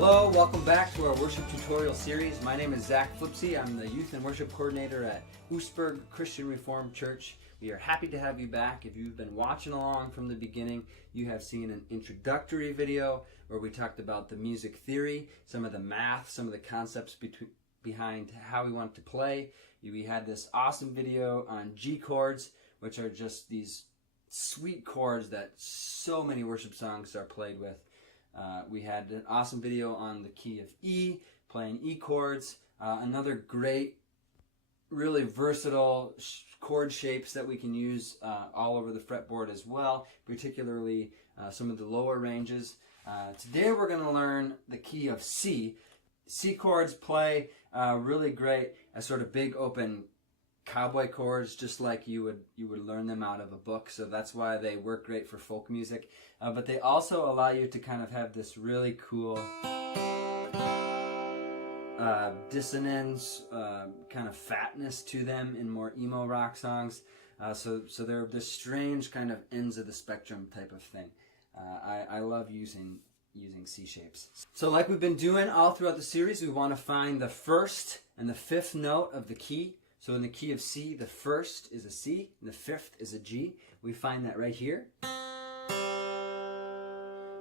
Hello, welcome back to our worship tutorial series. My name is Zack. I'm the youth and worship coordinator at Oostburg Christian Reformed Church. We are happy to have you back. If you've been watching along from the beginning, you have seen an introductory video where we talked about the music theory, some of the math, some of the concepts behind how we want to play. We had this awesome video on G chords, which are just these sweet chords that so many worship songs are played with. We had an awesome video on the key of E, playing E chords. Another great, really versatile chord shapes that we can use all over the fretboard as well, particularly some of the lower ranges. Today we're going to learn the key of C. C chords play really great as sort of big open cowboy chords, just like you would learn them out of a book. So that's why they work great for folk music. But they also allow you to kind of have this really cool dissonance, kind of fatness to them in more emo-rock songs. So they're this strange kind of ends of the spectrum type of thing. I love using C shapes. So like we've been doing all throughout the series, we want to find the first and the fifth note of the key. So in the key of C, the first is a C, and the fifth is a G. We find that right here.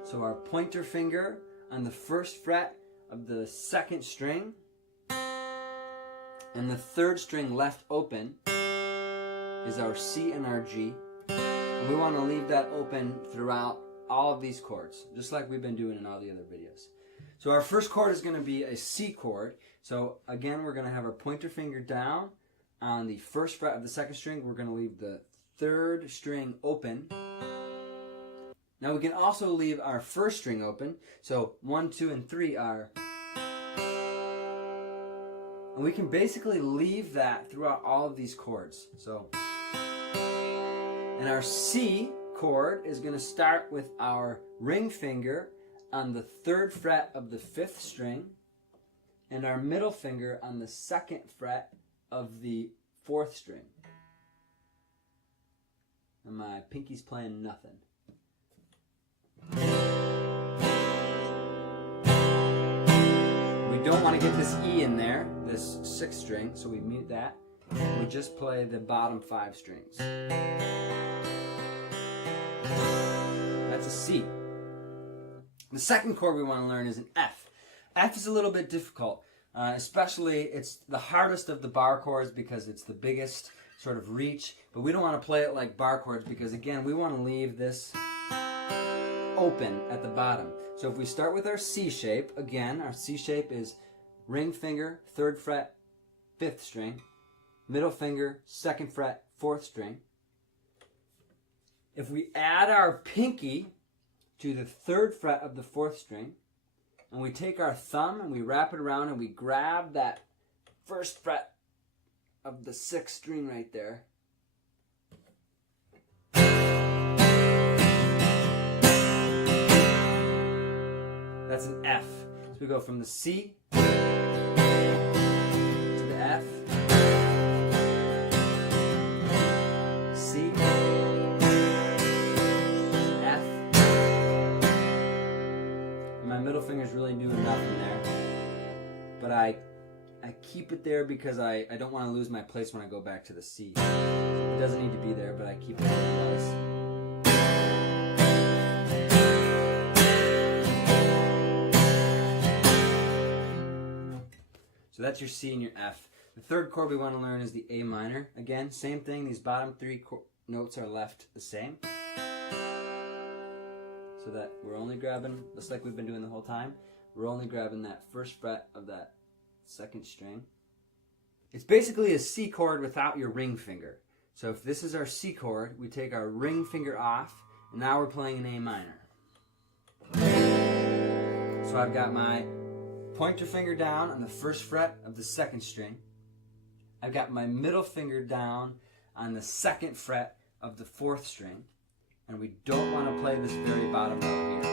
So our pointer finger on the first fret of the second string, and the third string left open is our C and our G. And we want to leave that open throughout all of these chords, just like we've been doing in all the other videos. So our first chord is going to be a C chord. So again, we're going to have our pointer finger down on the first fret of the second string. We're going to leave the third string open. Now we can also leave our first string open. So 1, 2, and 3 are. And we can basically leave that throughout all of these chords. So, and our C chord is going to start with our ring finger on the third fret of the fifth string, and our middle finger on the second fret of the fourth string. And my pinky's playing nothing. We don't want to get this E in there, this sixth string, so we mute that. We just play the bottom 5 strings. That's a C. The second chord we want to learn is an F. F is a little bit difficult. Especially, it's the hardest of the bar chords because it's the biggest sort of reach. But we don't want to play it like bar chords because, again, we want to leave this open at the bottom. So if we start with our C shape, again, our C shape is ring finger, 3rd fret, 5th string, middle finger, 2nd fret, 4th string. If we add our pinky to the 3rd fret of the 4th string, and we take our thumb and we wrap it around and we grab that 1st fret of the 6th string right there. That's an F. So we go from the C to the F, C, F. My middle finger is really doing nothing there, but I keep it there because I don't want to lose my place when I go back to the C. It doesn't need to be there, but I keep it where it was. So that's your C and your F. The third chord we want to learn is the A minor. Again, same thing. These bottom 3 notes are left the same. So that we're only grabbing, just like we've been doing the whole time, we're only grabbing that 1st fret of that 2nd string. It's basically a C chord without your ring finger. So if this is our C chord, we take our ring finger off, and now we're playing an A minor. So I've got my pointer finger down on the 1st fret of the 2nd string. I've got my middle finger down on the 2nd fret of the 4th string. And we don't want to play this very bottom note here.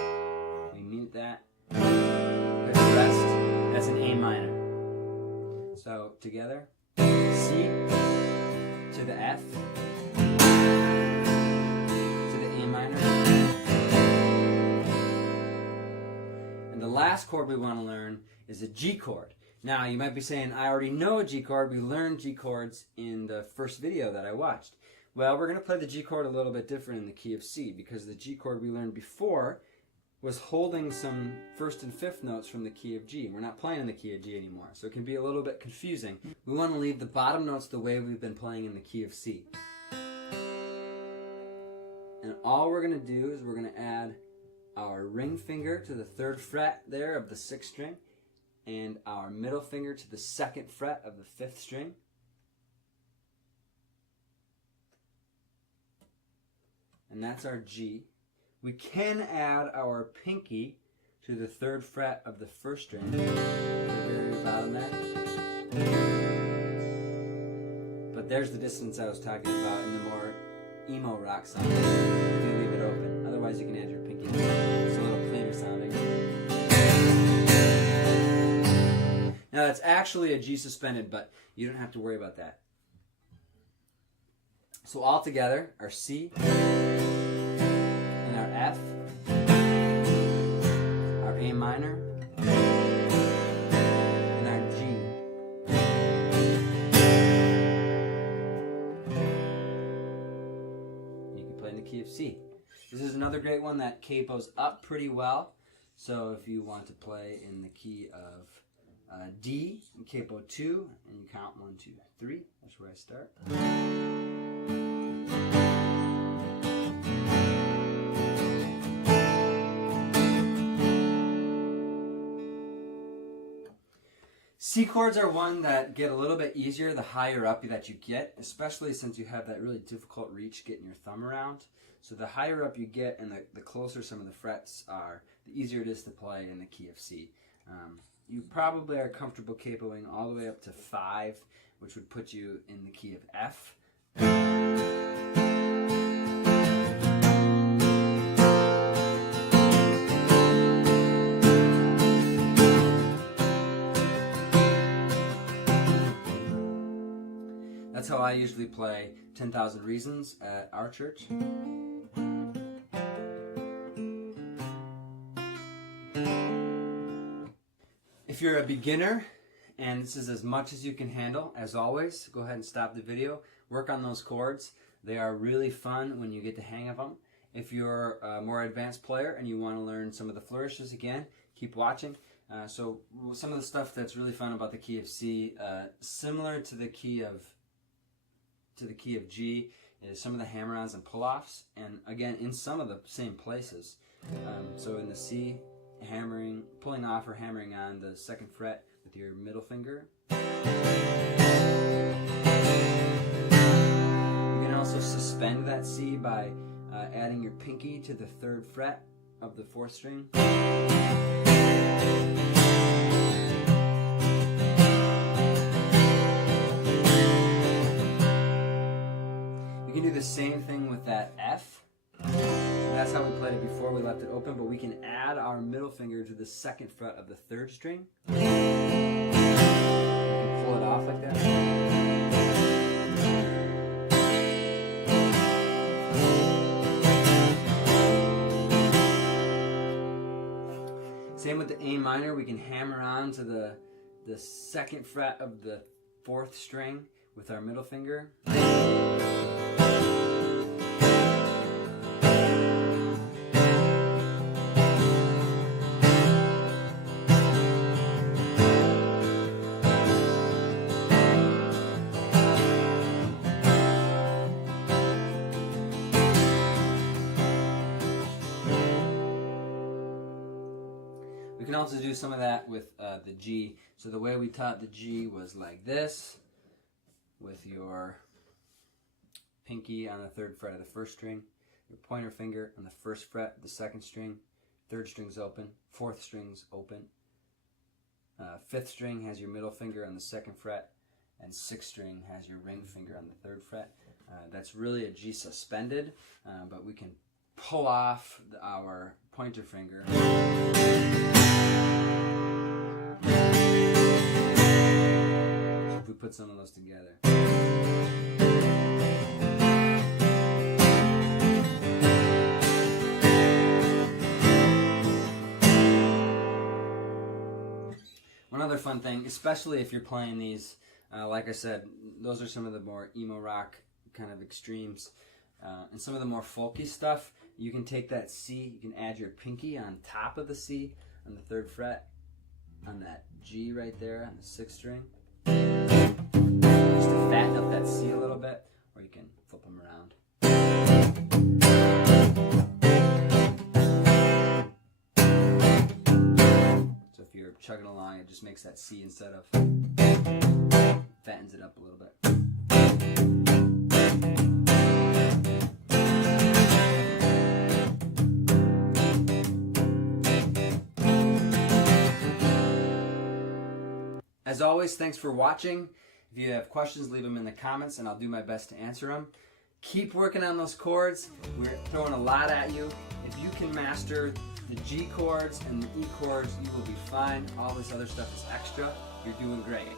We mute that. With the rest, that's an A minor. So together, C to the F to the A minor. last chord we want to learn is a G chord. Now, you might be saying, I already know a G chord. We learned G chords in the first video that I watched. Well, we're going to play the G chord a little bit different in the key of C, because the G chord we learned before was holding some first and fifth notes from the key of G. We're not playing in the key of G anymore, so it can be a little bit confusing. We want to leave the bottom notes the way we've been playing in the key of C. And all we're going to do is we're going to add our ring finger to the 3rd fret there of the 6th string, and our middle finger to the 2nd fret of the 5th string. And that's our G. We can add our pinky to the 3rd fret of the 1st string, the very bottom there. But there's the dissonance I was talking about in the more emo-rock songs. You can leave it open. Otherwise, you can add your pinky. It's a little cleaner sounding. Now, that's actually a G suspended, but you don't have to worry about that. So all together, our C, and our F, our A minor, and our G. You can play in the key of C. This is another great one that capos up pretty well. So if you want to play in the key of D, and capo 2, and you count 1, 2, 3, that's where I start. C chords are one that get a little bit easier the higher up that you get, especially since you have that really difficult reach getting your thumb around. So the higher up you get and the closer some of the frets are, the easier it is to play in the key of C. You probably are comfortable capoing all the way up to 5, which would put you in the key of F. That's how I usually play 10,000 Reasons at our church. If you're a beginner and this is as much as you can handle, as always, go ahead and stop the video. Work on those chords. They are really fun when you get the hang of them. If you're a more advanced player and you want to learn some of the flourishes again, keep watching. So some of the stuff that's really fun about the key of C, similar to the key of G, is some of the hammer-ons and pull-offs, and again in some of the same places. So in the C, pulling off or hammering on the 2nd fret with your middle finger. You can also suspend that C by adding your pinky to the 3rd fret of the 4th string. You can do the same thing with that F. That's how we played it before. We left it open, but we can add our middle finger to the 2nd fret of the 3rd string. You can pull it off like that. Same with the A minor. We can hammer on to the 2nd fret of the 4th string with our middle finger. We can also do some of that with the G. So the way we taught the G was like this, with your pinky on the 3rd fret of the 1st string, your pointer finger on the 1st fret of the 2nd string, 3rd string's open, 4th string's open, 5th string has your middle finger on the 2nd fret, and 6th string has your ring finger on the 3rd fret. That's really a G suspended, but we can pull off our pointer finger. So if we put some of those together. another fun thing, especially if you're playing these, like I said, those are some of the more emo-rock kind of extremes. And some of the more folky stuff, you can take that C, you can add your pinky on top of the C on the 3rd fret, on that G right there on the 6th string, just to fatten up that C a little bit, or you can flip them around. So if you're chugging along, it just makes that C instead of fattens it up a little bit. As always, thanks for watching. If you have questions, leave them in the comments and I'll do my best to answer them. Keep working on those chords. We're throwing a lot at you. If you can master the G chords and the E chords, you will be fine. All this other stuff is extra. You're doing great.